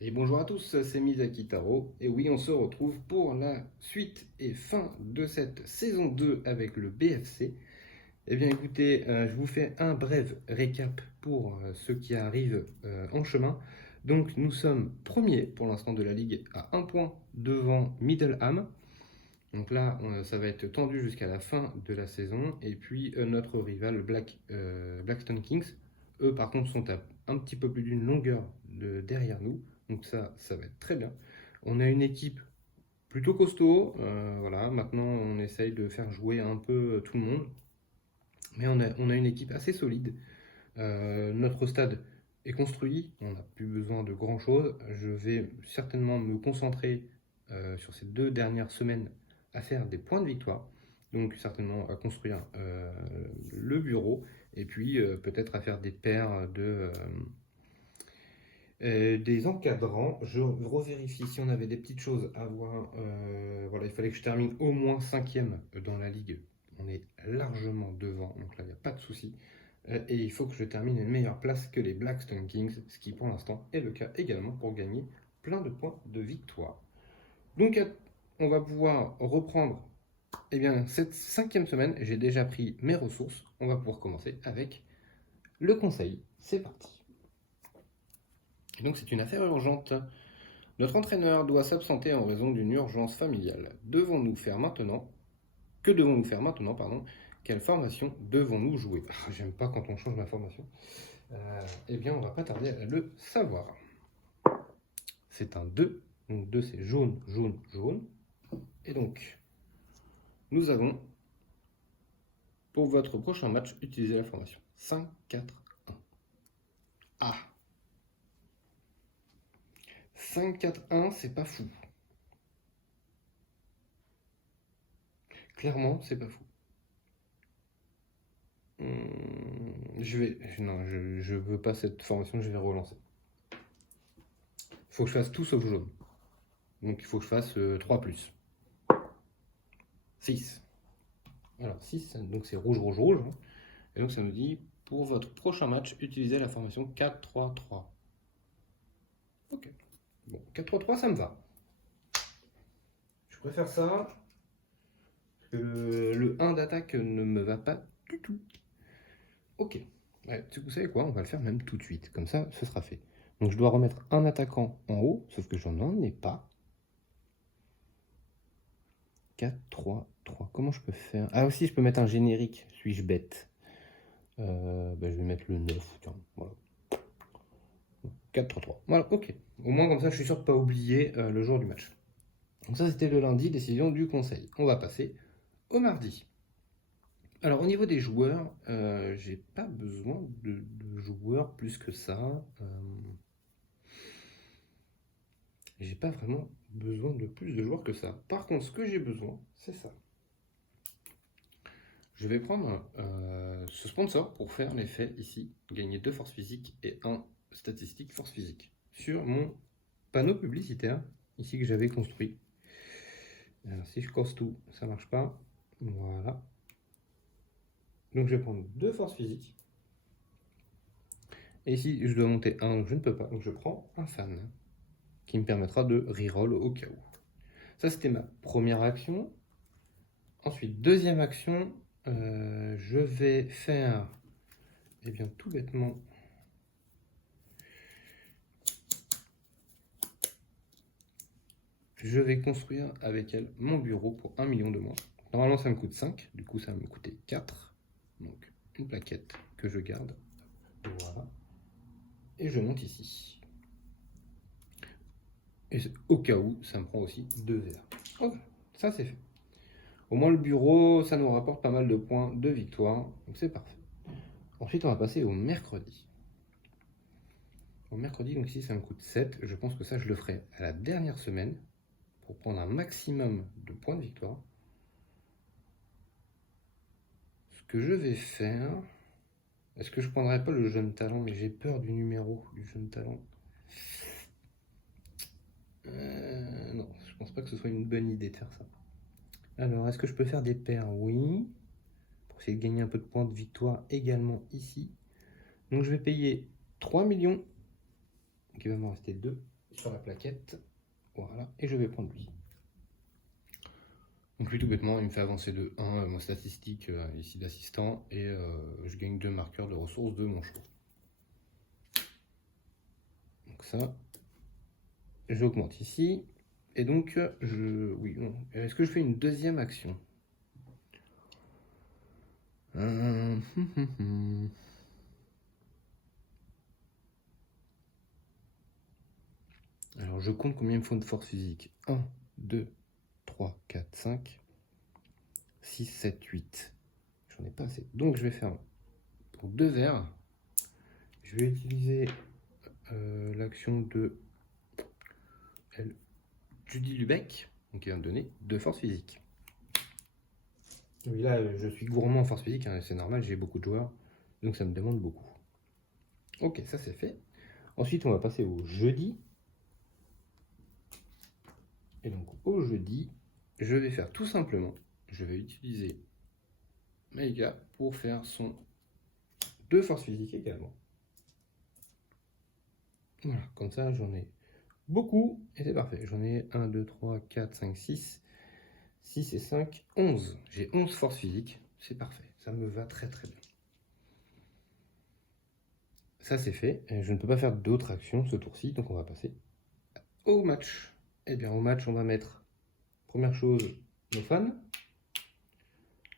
Et bonjour à tous, c'est Misaki Taro. Et oui, on se retrouve pour la suite et fin de cette saison 2 avec le BFC. Eh bien écoutez, je vous fais un bref récap pour ceux qui arrivent en chemin. Donc nous sommes premiers pour l'instant de la ligue à un point devant Middleham. Donc là, ça va être tendu jusqu'à la fin de la saison. Et puis notre rival Blackstone Kings, eux par contre sont à un petit peu plus d'une longueur derrière nous. Donc ça va être très bien. On a une équipe plutôt costaud. Voilà, maintenant on essaye de faire jouer un peu tout le monde. Mais on a une équipe assez solide. Notre stade est construit. On n'a plus besoin de grand-chose. Je vais certainement me concentrer sur ces 2 dernières semaines à faire des points de victoire. Donc certainement à construire le bureau et puis peut-être à faire des paires des encadrants. Je revérifie si on avait des petites choses à voir. Voilà, il fallait que je termine au moins cinquième dans la ligue. On est largement devant, donc là il n'y a pas de souci. Et il faut que je termine une meilleure place que les Blackstone Kings, ce qui pour l'instant est le cas également pour gagner plein de points de victoire. Donc on va pouvoir reprendre cette cinquième semaine. J'ai déjà pris mes ressources. On va pouvoir commencer avec le conseil. C'est parti. Et donc c'est une affaire urgente. Notre entraîneur doit s'absenter en raison d'une urgence familiale. Que devons-nous faire maintenant, pardon? Quelle formation devons-nous jouer? J'aime pas quand on change ma formation. Eh bien, on va pas tarder à le savoir. C'est un 2. Donc 2, c'est jaune, jaune, jaune. Et donc, nous allons, pour votre prochain match, utiliser la formation 5-4-1. Ah, 5-4-1, c'est pas fou. Clairement, c'est pas fou. Je veux pas cette formation, je vais relancer. Il faut que je fasse tout sauf jaune. Donc il faut que je fasse 3 plus. 6. Alors 6, donc c'est rouge, rouge, rouge. Et donc ça nous dit, pour votre prochain match, utilisez la formation 4-3-3. Ok. Bon, 4-3-3, ça me va. Je préfère ça. Le 1 d'attaque ne me va pas du tout. Ok. Ouais, vous savez quoi? On va le faire même tout de suite. Comme ça, ce sera fait. Donc je dois remettre un attaquant en haut, sauf que j'en en ai pas. 4-3-3. Comment je peux faire? Ah aussi, je peux mettre un générique. Suis-je bête? Je vais mettre le 9. Tiens, voilà. 4-3-3. Voilà, ok. Au moins comme ça, je suis sûr de ne pas oublier le jour du match. Donc ça, c'était le lundi, décision du conseil. On va passer au mardi. Alors au niveau des joueurs, j'ai pas besoin de joueurs plus que ça. J'ai pas vraiment besoin de plus de joueurs que ça. Par contre, ce que j'ai besoin, c'est ça. Je vais prendre ce sponsor pour faire l'effet ici, gagner 2 forces physiques et 1 statistique force physique sur mon panneau publicitaire ici que j'avais construit. Alors si je crosse tout, ça marche pas. Voilà. Donc je vais prendre 2 forces physiques. Et ici je dois monter 1, je ne peux pas. Donc je prends un fan qui me permettra de reroll au cas où. Ça c'était ma première action. Ensuite, deuxième action, je vais faire, eh bien tout bêtement, je vais construire avec elle mon bureau pour 1 million de moins. Normalement ça me coûte 5, du coup ça va me coûter 4. Donc une plaquette que je garde. Voilà. Et je monte ici. Et au cas où, ça me prend aussi 2 verres. Ok, ça c'est fait. Au moins le bureau, ça nous rapporte pas mal de points de victoire. Donc c'est parfait. Ensuite, on va passer au mercredi. Au mercredi, donc ici, ça me coûte 7. Je pense que ça, je le ferai à la dernière semaine pour prendre un maximum de points de victoire. Ce que je vais faire... Est-ce que je prendrais pas le jeune talent? Mais j'ai peur du numéro du jeune talent. Non, je pense pas que ce soit une bonne idée de faire ça. Alors, est-ce que je peux faire des paires? Oui. Pour essayer de gagner un peu de points de victoire également ici. Donc je vais payer 3 millions. Donc il va m'en rester 2 sur la plaquette. Voilà, et je vais prendre lui. Donc lui tout bêtement, il me fait avancer de 1 mon statistique ici d'assistant et je gagne 2 marqueurs de ressources de mon choix. Donc ça, j'augmente ici. Et donc, oui, non. Est-ce que je fais une deuxième action? Alors, je compte combien il me faut de force physique. 1, 2, 3, 4, 5, 6, 7, 8. J'en ai pas assez. Donc, je vais faire pour 2 verres. Je vais utiliser l'action de Judy Lubeck, donc qui va me donner 2 forces physiques. Oui, là, je suis gourmand en force physique, hein, c'est normal, j'ai beaucoup de joueurs, donc ça me demande beaucoup. Ok, ça c'est fait. Ensuite, on va passer au jeudi. Et donc, au jeudi, je vais faire tout simplement, je vais utiliser Maïga pour faire son 2 forces physiques également. Voilà, comme ça, j'en ai beaucoup et c'est parfait. J'en ai 1, 2, 3, 4, 5, 6. 6 et 5, 11. J'ai 11 forces physiques, c'est parfait. Ça me va très très bien. Ça c'est fait. Je ne peux pas faire d'autres actions ce tour-ci, donc on va passer au match. Eh bien, au match, on va mettre, première chose, nos fans.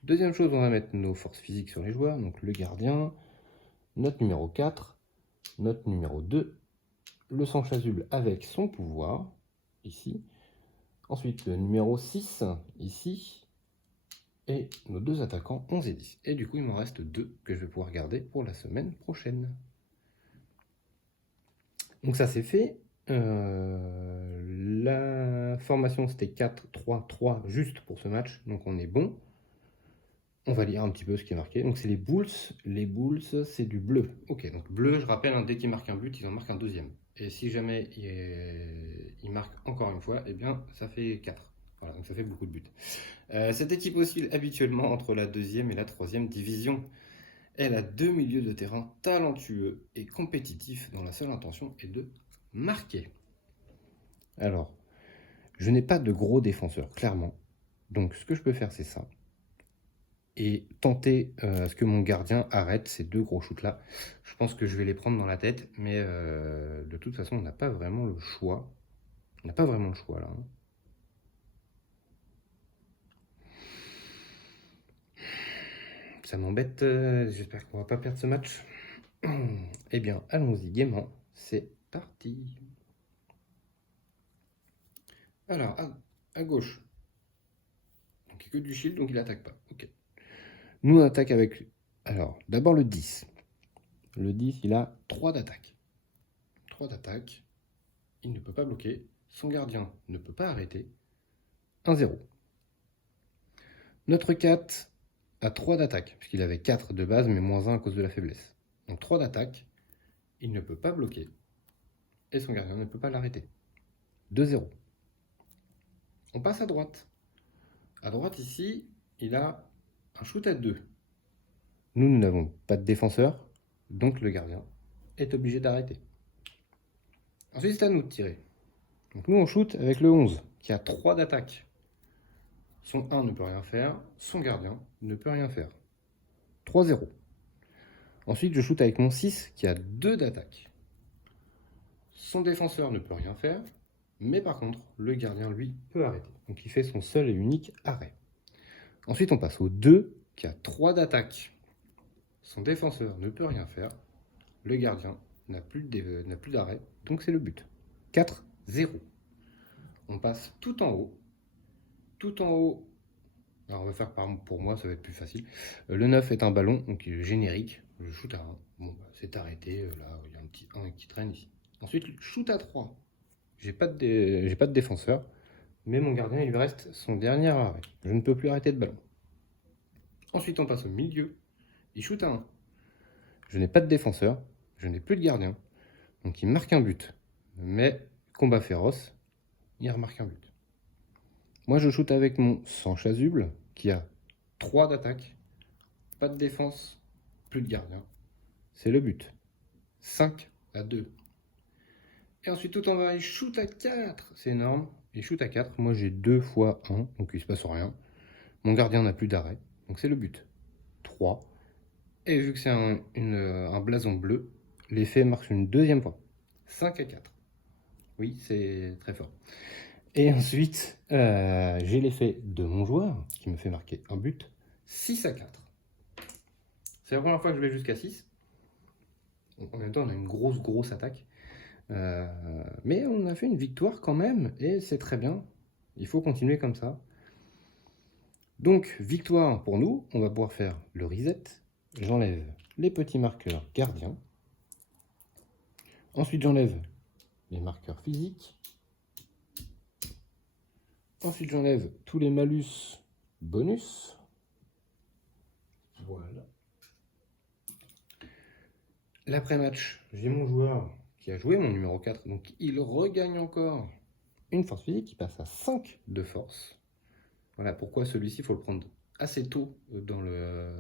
Deuxième chose, on va mettre nos forces physiques sur les joueurs, donc le gardien, notre numéro 4, notre numéro 2, le sang chasuble avec son pouvoir, ici. Ensuite, le numéro 6, ici. Et nos 2 attaquants 11 et 10. Et du coup, il m'en reste 2 que je vais pouvoir garder pour la semaine prochaine. Donc ça c'est fait. La formation c'était 4-3-3 juste pour ce match, donc on est bon. On va lire un petit peu ce qui est marqué. Donc c'est les Bulls. Les Bulls, c'est du bleu. Ok, donc bleu, je rappelle, hein, dès qu'ils marquent un but, ils en marquent un deuxième. Et si jamais ils marquent encore une fois, eh bien ça fait 4. Voilà, donc ça fait beaucoup de buts. Cette équipe oscille habituellement entre la 2e et la 3e division. Elle a 2 milieux de terrain talentueux et compétitifs dont la seule intention est de marquer. Alors, je n'ai pas de gros défenseurs, clairement. Donc ce que je peux faire, c'est ça. Et tenter à ce que mon gardien arrête ces 2 gros shoots-là. Je pense que je vais les prendre dans la tête, mais de toute façon, on n'a pas vraiment le choix. On n'a pas vraiment le choix, là. Hein. Ça m'embête, j'espère qu'on va pas perdre ce match. Eh bien, allons-y gaiement, c'est parti. Alors, à gauche, donc il n'y a que du shield, donc il attaque pas. Ok. Nous, on attaque avec, alors, d'abord le 10. Le 10, il a 3 d'attaque. 3 d'attaque, il ne peut pas bloquer, son gardien ne peut pas arrêter. 1-0. Notre 4 a 3 d'attaque, puisqu'il avait 4 de base, mais moins 1 à cause de la faiblesse. Donc 3 d'attaque, il ne peut pas bloquer, et son gardien ne peut pas l'arrêter. 2-0. On passe à droite. À droite, ici, il a un shoot à 2. Nous n'avons pas de défenseur, donc le gardien est obligé d'arrêter. Ensuite, c'est à nous de tirer. Donc nous, on shoot avec le 11, qui a 3 d'attaque. Son 1 ne peut rien faire, son gardien ne peut rien faire. 3-0. Ensuite, je shoot avec mon 6, qui a 2 d'attaque. Son défenseur ne peut rien faire, mais par contre, le gardien, lui, peut arrêter. Donc il fait son seul et unique arrêt. Ensuite, on passe au 2, qui a 3 d'attaque. Son défenseur ne peut rien faire, le gardien n'a plus d'arrêt, donc c'est le but. 4-0. On passe tout en haut. Tout en haut, alors on va faire pour moi, ça va être plus facile. Le 9 est un ballon, donc générique. Je shoot à 1. Bon, bah, c'est arrêté. Là, il y a un petit 1 qui traîne ici. Ensuite, shoot à 3. J'ai pas de défenseur, mais mon gardien, il lui reste son dernier arrêt. Je ne peux plus arrêter de ballon. Ensuite, on passe au milieu. Il shoot à 1. Je n'ai pas de défenseur, je n'ai plus de gardien. Donc il marque un but. Mais, combat féroce, il remarque un but. Moi, je shoot avec mon sang chasuble, qui a 3 d'attaque, pas de défense, plus de gardien. C'est le but. 5-2. Et ensuite, tout en bas, il shoot à 4. C'est énorme. Il shoot à 4. Moi, j'ai 2 fois 1, donc il se passe rien. Mon gardien n'a plus d'arrêt, donc c'est le but. 3. Et vu que c'est un blason bleu, l'effet marche une deuxième fois. 5 à 4. Oui, c'est très fort. Et ensuite, j'ai l'effet de mon joueur, qui me fait marquer un but. 6 à 4. C'est la première fois que je vais jusqu'à 6. En même temps, on a une grosse attaque. Mais on a fait une victoire quand même, et c'est très bien. Il faut continuer comme ça. Donc, victoire pour nous, on va pouvoir faire le reset. J'enlève les petits marqueurs gardiens. Ensuite, j'enlève les marqueurs physiques. Ensuite, j'enlève tous les malus bonus. Voilà. L'après-match, j'ai mon joueur qui a joué mon numéro 4, donc il regagne encore une force physique, il passe à 5 de force. Voilà pourquoi celui-ci, il faut le prendre assez tôt dans la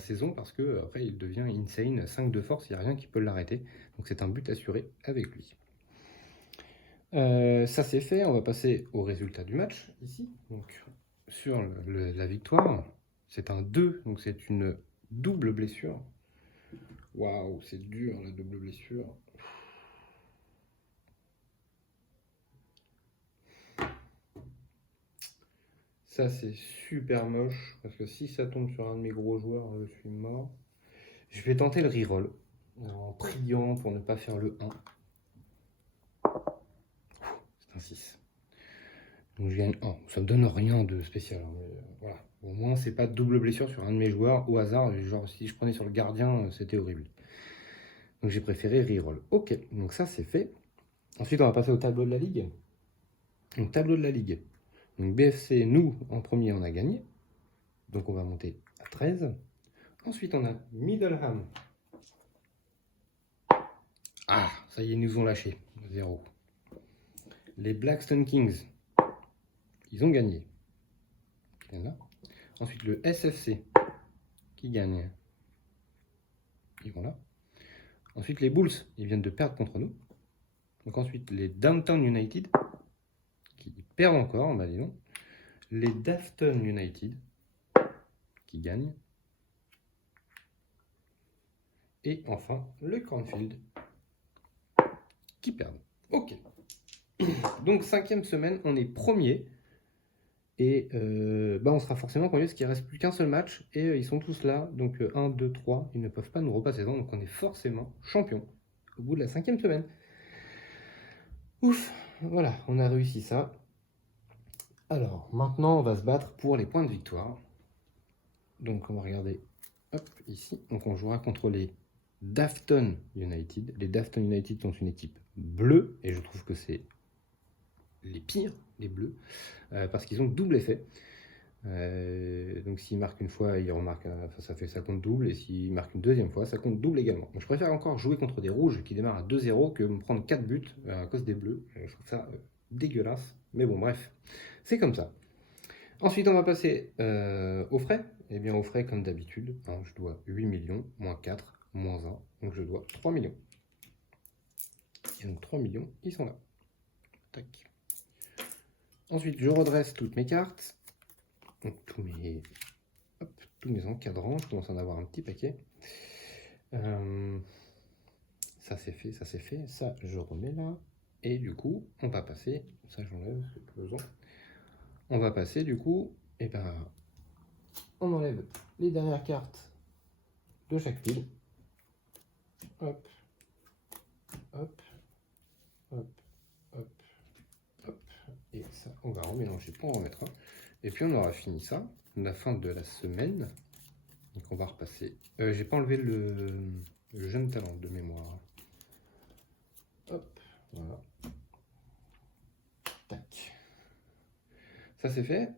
saison, parce que après il devient insane, 5 de force, il n'y a rien qui peut l'arrêter. Donc c'est un but assuré avec lui. Ça c'est fait, on va passer au résultat du match, ici. Donc sur la victoire, c'est un 2, donc c'est une double blessure. Waouh, c'est dur la double blessure. Ça c'est super moche, parce que si ça tombe sur un de mes gros joueurs, je suis mort. Je vais tenter le reroll, en priant pour ne pas faire le 1. C'est un 6. Donc je gagne 1. Ça me donne rien de spécial. Hein, mais voilà. Au moins, c'est pas double blessure sur un de mes joueurs au hasard. Genre, si je prenais sur le gardien, c'était horrible. Donc j'ai préféré reroll. Ok, donc ça c'est fait. Ensuite, on va passer au tableau de la ligue. Donc, tableau de la ligue. Donc, BFC, nous, en premier, on a gagné. Donc, on va monter à 13. Ensuite, on a Middleham. Ah, ça y est, ils nous ont lâché. 0. Les Blackstone Kings, ils ont gagné. Ensuite, le SFC, qui gagne. Ils vont là. Ensuite, les Bulls, ils viennent de perdre contre nous. Donc ensuite, les Downtown United, qui perdent encore, bah dis donc. Les Dafton United, qui gagnent. Et enfin, le Cornfield, qui perdent. Ok. Donc, 5e semaine, on est premier. Et on sera forcément premier parce qu'il ne reste plus qu'un seul match. Et ils sont tous là. Donc, 1, 2, 3. Ils ne peuvent pas nous repasser devant. Donc, on est forcément champion au bout de la 5e semaine. Ouf. Voilà, on a réussi ça. Alors, maintenant, on va se battre pour les points de victoire. Donc, on va regarder, hop, ici. Donc, on jouera contre les Dafton United. Les Dafton United sont une équipe bleue, et je trouve que c'est les pires, les bleus, parce qu'ils ont double effet. Donc, s'ils marquent une fois, ils remarquent, ça compte double, et s'ils marquent une deuxième fois, ça compte double également. Donc, je préfère encore jouer contre des rouges qui démarrent à 2-0 que me prendre 4 buts à cause des bleus. Je trouve ça dégueulasse, mais bon, bref, c'est comme ça. Ensuite, on va passer aux frais. Eh bien, aux frais, comme d'habitude, hein, je dois 8 millions, moins 4, moins 1. Donc, je dois 3 millions. Et donc, 3 millions, ils sont là. Tac. Ensuite, je redresse toutes mes cartes. Donc, tous mes encadrants. Je commence à en avoir un petit paquet. Ça, c'est fait, ça, c'est fait. Ça, je remets là. Et du coup, on va passer... Ça, j'enlève, c'est plus besoin. On va passer, du coup... Et ben... On enlève les dernières cartes de chaque pile. Hop, hop, hop, hop, hop. Et ça, on va remélanger pour en remettre un. Et puis on aura fini ça, la fin de la semaine. Donc on va repasser. J'ai pas enlevé le jeune talent de mémoire. Hop, voilà. Tac. Ça c'est fait.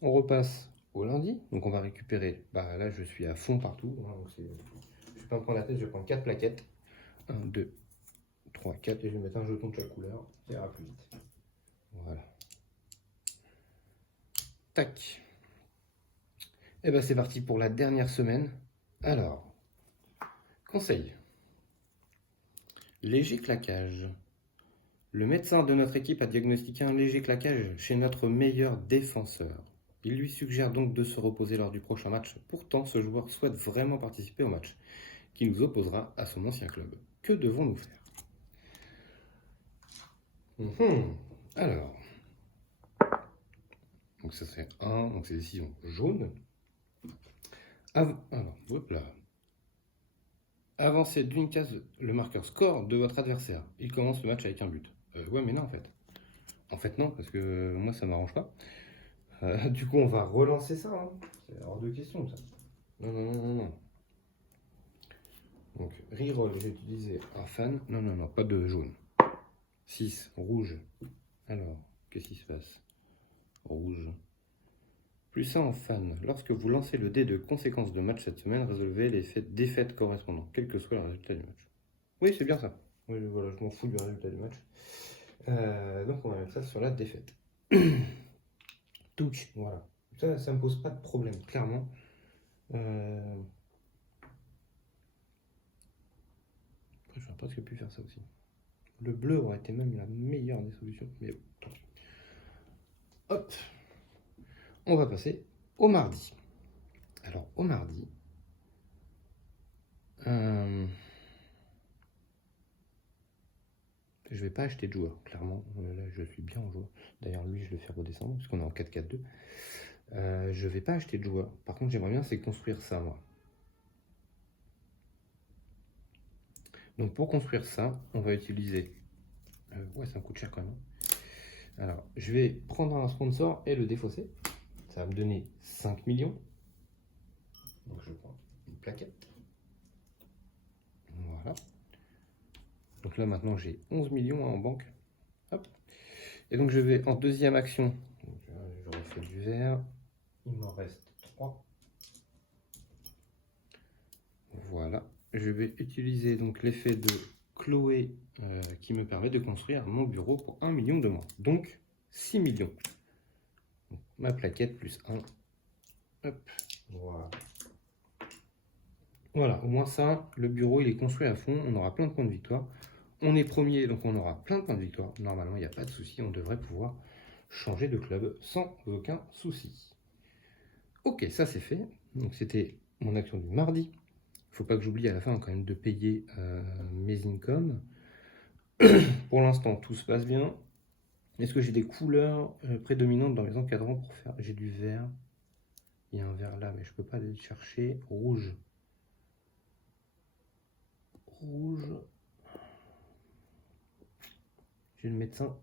On repasse au lundi. Donc on va récupérer. Bah là je suis à fond partout. Je ne vais pas me prendre la tête, je vais prendre 4 plaquettes. 1, 2, 3, 4. Et je vais mettre un jeton de chaque couleur. Ça ira plus vite. Voilà. Tac. Et ben c'est parti pour la dernière semaine. Alors, conseil. Léger claquage. Le médecin de notre équipe a diagnostiqué un léger claquage chez notre meilleur défenseur. Il lui suggère donc de se reposer lors du prochain match. Pourtant, ce joueur souhaite vraiment participer au match qui nous opposera à son ancien club. Que devons-nous faire? Alors, donc ça c'est 1, donc c'est décision jaune. Alors, hop là. Avancez d'une case le marqueur score de votre adversaire. Il commence le match avec un but. Ouais, mais non en fait. En fait non, parce que moi ça m'arrange pas. Du coup on va relancer ça. Hein. C'est hors de question ça. Non, non, non, non, non. Donc reroll, j'ai utilisé un fan. Non, non, non, pas de jaune. 6, rouge. Alors, qu'est-ce qui se passe? Rouge. Plus 1 en fan. Lorsque vous lancez le dé de conséquences de match cette semaine, résolvez les défaites correspondantes, quel que soit le résultat du match. Oui, c'est bien ça. Oui, voilà, je m'en fous du résultat du match. Donc on va mettre ça sur la défaite. Touch, voilà. Ça me pose pas de problème, clairement. Après, j'aurais presque pu faire ça aussi. Le bleu aurait été même la meilleure des solutions, mais bon, tant pis. Hop. On va passer au mardi. Alors, au mardi, je vais pas acheter de joueur, clairement. Là, je suis bien en joueur. D'ailleurs, lui, je le fais redescendre, parce qu'on est en 4-4-2. Je vais pas acheter de joueur. Par contre, j'aimerais bien, c'est construire ça, moi. Donc, pour construire ça, on va utiliser... ouais, ça me coûte cher quand même. Alors, je vais prendre un sponsor et le défausser. Ça va me donner 5 millions. Donc, je prends une plaquette. Voilà. Donc là, maintenant, j'ai 11 millions en banque. Hop. Et donc, je vais en deuxième action. J'aurais fait du vert. Il m'en reste 3. Voilà. Je vais utiliser donc l'effet de Chloé qui me permet de construire mon bureau pour 1 million de moins. Donc, 6 millions. Donc, ma plaquette plus 1. Hop. Voilà. Voilà, au moins ça, le bureau il est construit à fond, on aura plein de points de victoire. On est premier, donc on aura plein de points de victoire. Normalement, il n'y a pas de souci, on devrait pouvoir changer de club sans aucun souci. Ok, ça c'est fait. Donc c'était mon action du mardi. Il ne faut pas que j'oublie à la fin quand même de payer mes incomes. Pour l'instant, tout se passe bien. Est-ce que j'ai des couleurs prédominantes dans mes encadrants pour faire... J'ai du vert. Il y a un vert là, mais je ne peux pas aller le chercher. Rouge. Rouge. J'ai le médecin.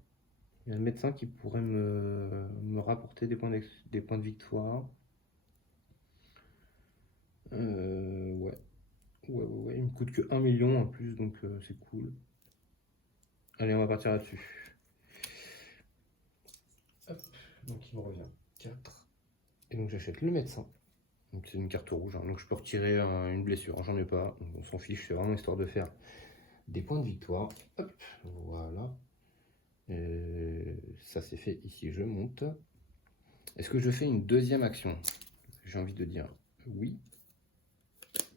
Il y a le médecin qui pourrait me rapporter des points de victoire. Ouais. Ouais. Il me coûte que 1 million en plus, donc c'est cool. Allez, on va partir là-dessus. Hop, donc il me revient 4. Et donc j'achète le médecin. Donc c'est une carte rouge, hein. Donc je peux retirer une blessure. J'en ai pas, donc on s'en fiche, c'est vraiment histoire de faire des points de victoire. Hop, voilà. Ça c'est fait ici, je monte. Est-ce que je fais une deuxième action? J'ai envie de dire oui.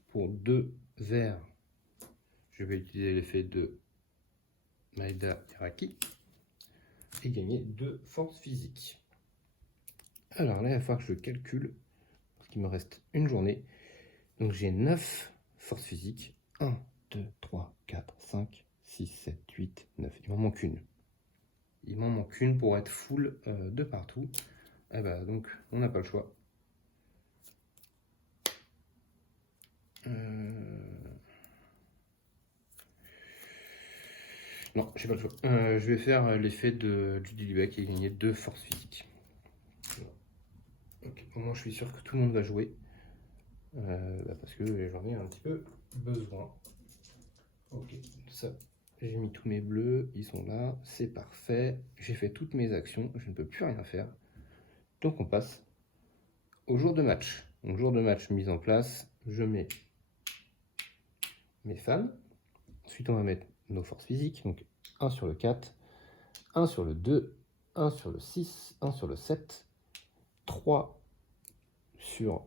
Pour 2 verts, je vais utiliser l'effet de Maeda Iraki et gagner 2 forces physiques. Alors là, il va falloir que je calcule, parce qu'il me reste une journée. Donc j'ai 9 forces physiques. 1, 2, 3, 4, 5, 6, 7, 8, 9. Il m'en manque une. Il m'en manque une pour être full de partout. Et bah, donc, on n'a pas le choix. Non, j'ai pas le choix. Je vais faire l'effet de Judy Lubeck et gagner 2 forces physiques. Okay. Au moins, je suis sûr que tout le monde va jouer. Parce que j'en ai un petit peu besoin. Ok, ça, j'ai mis tous mes bleus, ils sont là, c'est parfait. J'ai fait toutes mes actions, je ne peux plus rien faire. Donc on passe au jour de match. Donc jour de match mis en place, je mets mes fans. Ensuite, on va mettre nos forces physiques. Donc 1 sur le 4, 1 sur le 2, 1 sur le 6, 1 sur le 7, 3 sur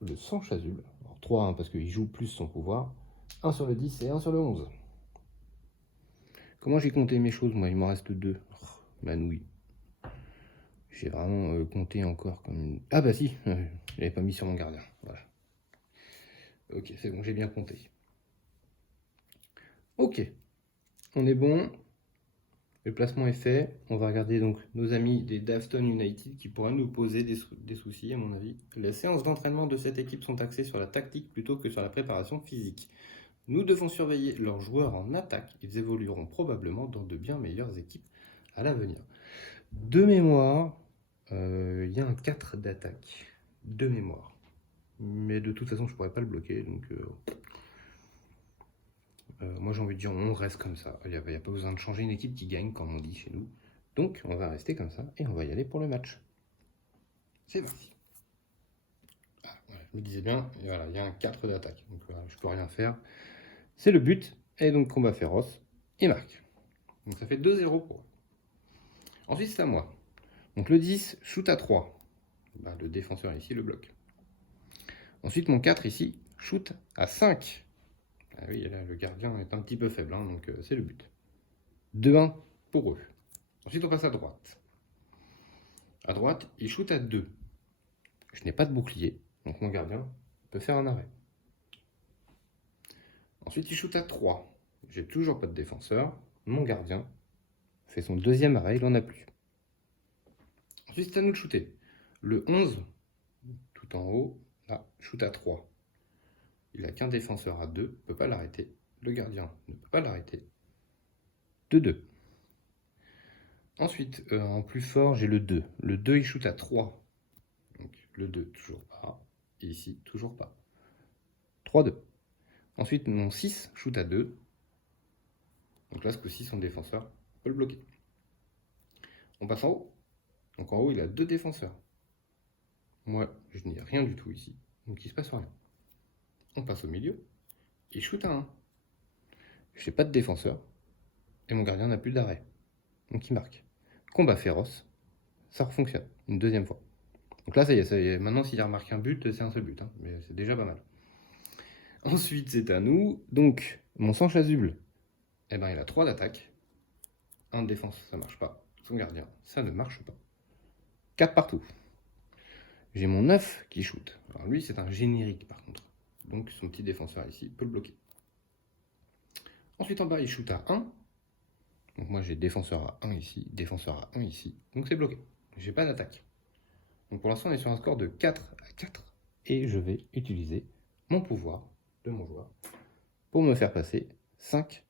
le sang chasuble. Alors 3 hein, parce qu'il joue plus son pouvoir. 1 sur le 10 et 1 sur le 11. Comment j'ai compté mes choses, moi? Il m'en reste 2. Oh, manouille. J'ai vraiment compté encore comme une... Ah bah si, je l'avais pas mis sur mon gardien. Voilà. Ok, c'est bon, j'ai bien compté. Ok, on est bon. Le placement est fait. On va regarder donc nos amis des Dafton United qui pourraient nous poser des soucis, à mon avis. Les séances d'entraînement de cette équipe sont axées sur la tactique plutôt que sur la préparation physique. Nous devons surveiller leurs joueurs en attaque. Ils évolueront probablement dans de bien meilleures équipes à l'avenir. De mémoire, il y a un 4 d'attaque. De mémoire. Mais de toute façon, je ne pourrais pas le bloquer. Donc, moi, j'ai envie de dire, on reste comme ça. Il n'y a pas besoin de changer une équipe qui gagne, comme on dit chez nous. Donc, on va rester comme ça et on va y aller pour le match. C'est parti. Ah, voilà, je me disais bien, et voilà, il y a un 4 d'attaque. Donc, voilà, je ne peux rien faire. C'est le but. Et donc, combat féroce. Et marque. Donc, ça fait 2-0 pour eux. Ensuite, c'est à moi. Donc, le 10, shoot à 3. Bah, le défenseur ici le bloque. Ensuite, mon 4 ici, shoot à 5. Ah oui, là, le gardien est un petit peu faible, hein, donc c'est le but. 2-1 pour eux. Ensuite, on passe à droite. À droite, il shoot à 2. Je n'ai pas de bouclier, donc mon gardien peut faire un arrêt. Ensuite, il shoot à 3. J'ai toujours pas de défenseur. Mon gardien fait son deuxième arrêt, il n'en a plus. Ensuite, c'est à nous de shooter. Le 11, tout en haut, là, shoot à 3. Il n'a qu'un défenseur à 2, ne peut pas l'arrêter. Le gardien ne peut pas l'arrêter. 2-2. Ensuite, en plus fort, j'ai le 2. Le 2, il shoot à 3. Donc, le 2, toujours pas. Et ici, toujours pas. 3-2. Ensuite, mon 6 shoot à 2. Donc là, ce coup-ci, son défenseur peut le bloquer. On passe en haut. Donc en haut, il a 2 défenseurs. Moi, je n'ai rien du tout ici. Donc il se passe rien. On passe au milieu. Il shoot à 1. Je n'ai pas de défenseur. Et mon gardien n'a plus d'arrêt. Donc il marque. Combat féroce. Ça refonctionne. Une deuxième fois. Donc là, ça y est. Maintenant, s'il remarque un but, c'est un seul but. Hein, mais c'est déjà pas mal. Ensuite, c'est à nous. Donc, mon sang chasuble, eh ben, il a 3 d'attaque. 1 de défense, ça marche pas. Son gardien, ça ne marche pas. 4 partout. J'ai mon 9 qui shoot. Alors lui, c'est un générique par contre. Donc son petit défenseur ici peut le bloquer. Ensuite, en bas, il shoot à 1. Donc moi, j'ai défenseur à 1 ici, défenseur à 1 ici. Donc c'est bloqué. J'ai pas d'attaque. Donc pour l'instant, on est sur un score de 4-4. Et je vais utiliser mon pouvoir de mon joueur pour me faire passer 5-4.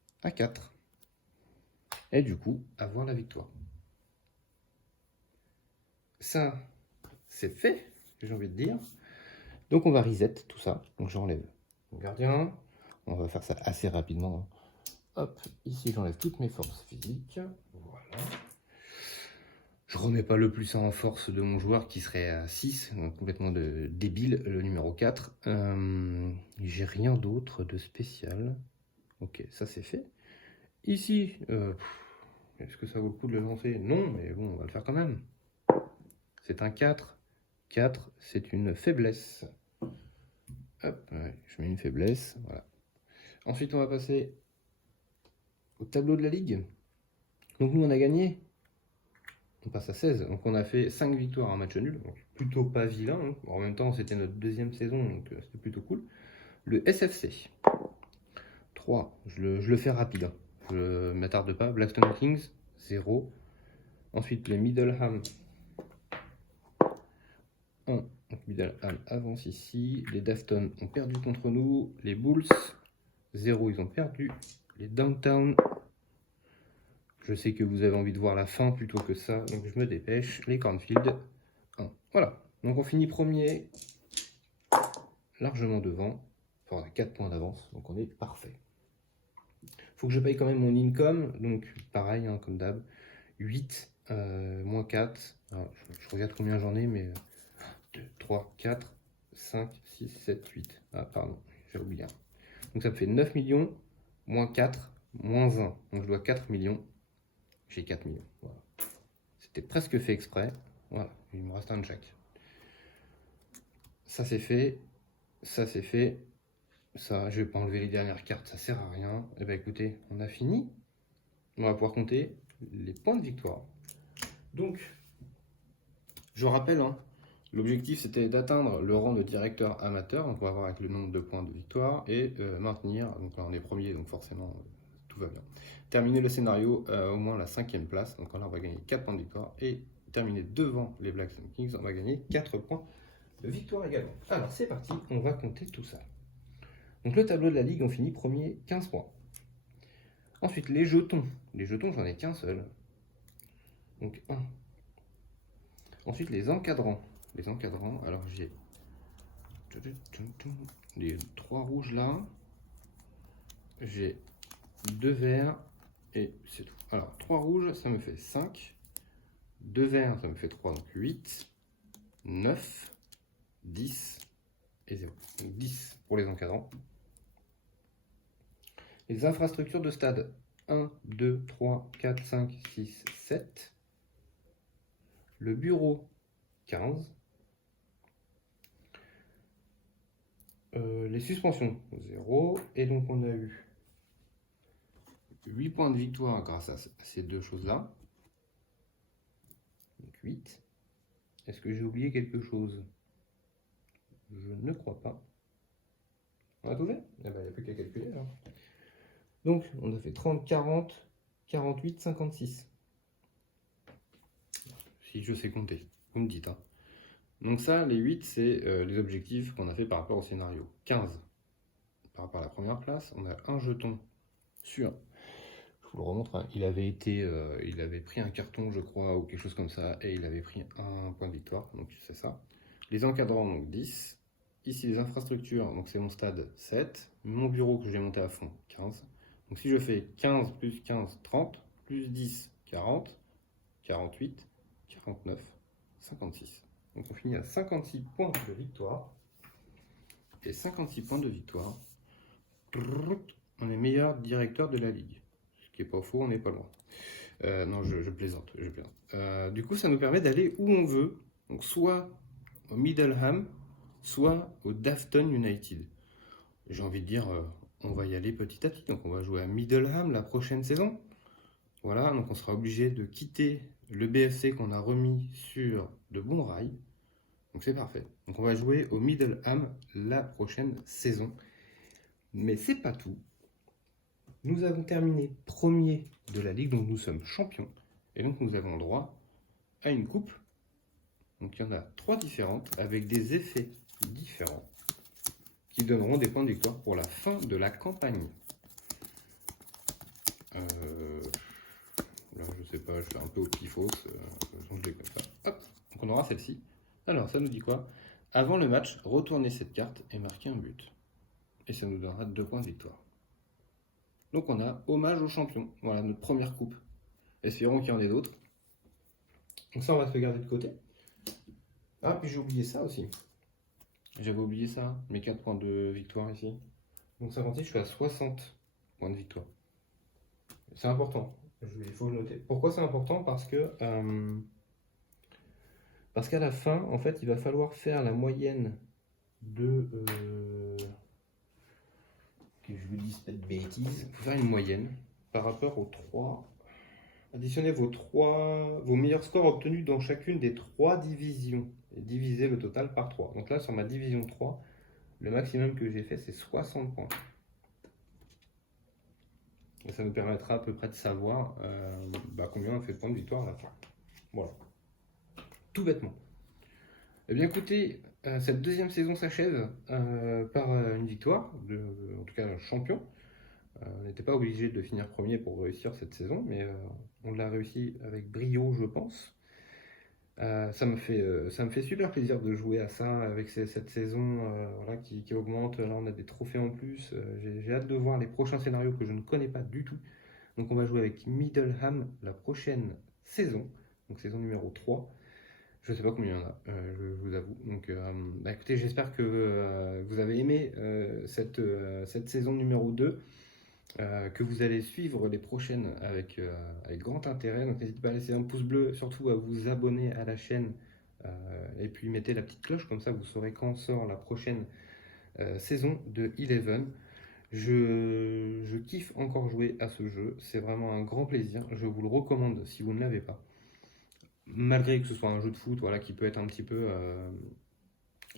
Et du coup, avoir la victoire. Ça, c'est fait, j'ai envie de dire. Donc on va reset tout ça. Donc j'enlève mon gardien. On va faire ça assez rapidement. Hop, ici j'enlève toutes mes forces physiques. Voilà. Je remets pas le plus 1 en force de mon joueur qui serait à 6, donc complètement débile, le numéro 4. J'ai rien d'autre de spécial. Ok, ça c'est fait. Ici, est-ce que ça vaut le coup de le lancer? Non, mais bon, on va le faire quand même. C'est un 4. 4, c'est une faiblesse. Hop, ouais, je mets une faiblesse, voilà. Ensuite, on va passer au tableau de la ligue. Donc nous, on a gagné. On passe à 16. Donc on a fait 5 victoires, un match nul. Donc plutôt pas vilain. Hein. En même temps, c'était notre deuxième saison, donc c'était plutôt cool. Le SFC. 3. Je le fais rapide. Hein. Je ne m'attarde pas. Blackstone Kings, 0. Ensuite, les Middleham. 1. Donc Middleham avance ici. Les Dafton ont perdu contre nous. Les Bulls, 0. Ils ont perdu. Les Downtown. Je sais que vous avez envie de voir la fin plutôt que ça, donc je me dépêche. Les Cornfield, 1. Voilà, donc on finit premier, largement devant. Enfin, on a 4 points d'avance, donc on est parfait. Faut que je paye quand même mon income, donc pareil, hein, comme d'hab. 8, moins 4. Alors, je regarde combien j'en ai, mais 2, 3, 4, 5, 6, 7, 8. Ah, pardon, j'ai oublié. Donc ça me fait 9 millions, moins 4, moins 1. Donc je dois 4 millions. J'ai 4 millions. Voilà. C'était presque fait exprès. Voilà, il me reste un jack. Ça c'est fait. Ça c'est fait. Ça, je vais pas enlever les dernières cartes, ça sert à rien. Eh bien écoutez, on a fini. on va pouvoir compter les points de victoire. Donc, je rappelle, hein, l'objectif c'était d'atteindre le rang de directeur amateur, donc on va voir avec le nombre de points de victoire, et maintenir, donc là on est premier, donc forcément tout va bien. Terminer le scénario au moins la 5e place, donc là on va gagner 4 points de victoire, et terminer devant les Black Sun Kings, on va gagner 4 points de victoire également. Alors c'est parti, on va compter tout ça. Donc le tableau de la ligue, on finit premier, 15 points. Ensuite les jetons j'en ai qu'un seul, donc 1. Ensuite les encadrants, alors j'ai les 3 rouges là, j'ai 2 verts et c'est tout. Alors 3 rouges ça me fait 5, 2 verts ça me fait 3, donc 8, 9, 10 et 0. Donc 10 pour les encadrants. Les infrastructures de stade, 1, 2, 3, 4, 5, 6, 7. Le bureau, 15. Les suspensions, 0. Et donc on a eu 8 points de victoire grâce à ces deux choses-là. Donc 8. Est-ce que j'ai oublié quelque chose? Je ne crois pas. On a tout fait? Eh ben, il n'y a plus qu'à calculer alors. Donc on a fait 30, 40, 48, 56. Si je sais compter, vous me dites. Hein. Donc ça, les 8, c'est les objectifs qu'on a fait par rapport au scénario. 15 par rapport à la première place. On a un jeton sur... Je vous le remontre, hein, il avait pris un carton, je crois, ou quelque chose comme ça, et il avait pris un point de victoire, donc c'est ça. Les encadrants, donc 10. Ici, les infrastructures, donc c'est mon stade, 7. Mon bureau que j'ai monté à fond, 15. Donc si je fais 15 plus 15, 30, plus 10, 40, 48, 49, 56. Donc on finit à 56 points de victoire. Et 56 points de victoire, on est meilleur directeur de la ligue. Ce qui n'est pas faux, on n'est pas loin. Non, je plaisante. Du coup, ça nous permet d'aller où on veut. Donc soit au Middleham, soit au Dafton United. J'ai envie de dire, on va y aller petit à petit. Donc on va jouer à Middleham la prochaine saison. Voilà, donc on sera obligé de quitter le BFC qu'on a remis sur de bons rails. Donc c'est parfait. Donc on va jouer au Middleham la prochaine saison. Mais c'est pas tout. Nous avons terminé premier de la ligue, donc nous sommes champions. Et donc nous avons droit à une coupe. Donc il y en a 3 différentes avec des effets différents qui donneront des points de victoire pour la fin de la campagne. Là je sais pas, je fais un peu au pifos, je l'ai comme ça. Hop, donc on aura celle-ci. Alors ça nous dit quoi? Avant le match, retournez cette carte et marquez un but. Et ça nous donnera 2 points de victoire. Donc on a hommage aux champions. Voilà notre première coupe. Espérons qu'il y en ait d'autres. Donc ça on va se le garder de côté. Ah puis j'ai oublié ça aussi. J'avais oublié ça, mes 4 points de victoire ici. Donc 56, je suis à 60 points de victoire. C'est important, il faut le noter. Pourquoi c'est important? Parce qu'à la fin, en fait, il va falloir faire la moyenne de... que je vous dise pas de bêtises. Il faut faire une moyenne par rapport aux 3... Additionnez vos meilleurs scores obtenus dans chacune des 3 divisions et divisez le total par 3. Donc là, sur ma division 3, le maximum que j'ai fait, c'est 60 points. Et ça nous permettra à peu près de savoir combien on fait de points de victoire à la fin. Voilà. Tout bêtement. Eh bien écoutez, cette deuxième saison s'achève par une victoire, en tout cas champion. On n'était pas obligé de finir premier pour réussir cette saison, mais on l'a réussi avec brio, je pense. Ça me fait super plaisir de jouer à ça avec cette saison voilà, qui augmente. Là, on a des trophées en plus. J'ai hâte de voir les prochains scénarios que je ne connais pas du tout. Donc, on va jouer avec Middleham la prochaine saison, donc saison numéro 3. Je ne sais pas combien il y en a, je vous avoue. Donc, écoutez, j'espère que vous avez aimé cette saison numéro 2. Que vous allez suivre les prochaines avec grand intérêt. Donc n'hésitez pas à laisser un pouce bleu, surtout à vous abonner à la chaîne et puis mettez la petite cloche, comme ça vous saurez quand sort la prochaine saison de Eleven. Je kiffe encore jouer à ce jeu, c'est vraiment un grand plaisir, je vous le recommande si vous ne l'avez pas. Malgré que ce soit un jeu de foot voilà, qui peut être un petit peu...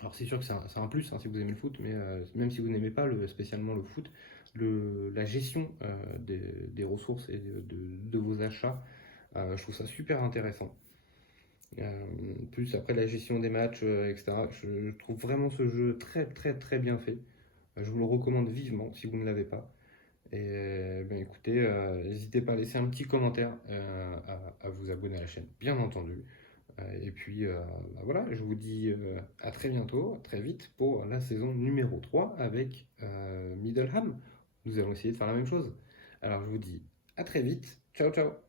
alors c'est sûr que c'est un plus hein, si vous aimez le foot, mais même si vous n'aimez pas spécialement le foot, la gestion des ressources et de vos achats, je trouve ça super intéressant. Plus après la gestion des matchs, etc. Je trouve vraiment ce jeu très très très bien fait. Je vous le recommande vivement si vous ne l'avez pas. Et ben, écoutez, n'hésitez pas à laisser un petit commentaire, à vous abonner à la chaîne, bien entendu. Et puis bah voilà, je vous dis à très bientôt, très vite pour la saison numéro 3 avec Middleham. Nous allons essayer de faire la même chose. Alors je vous dis à très vite. Ciao ciao.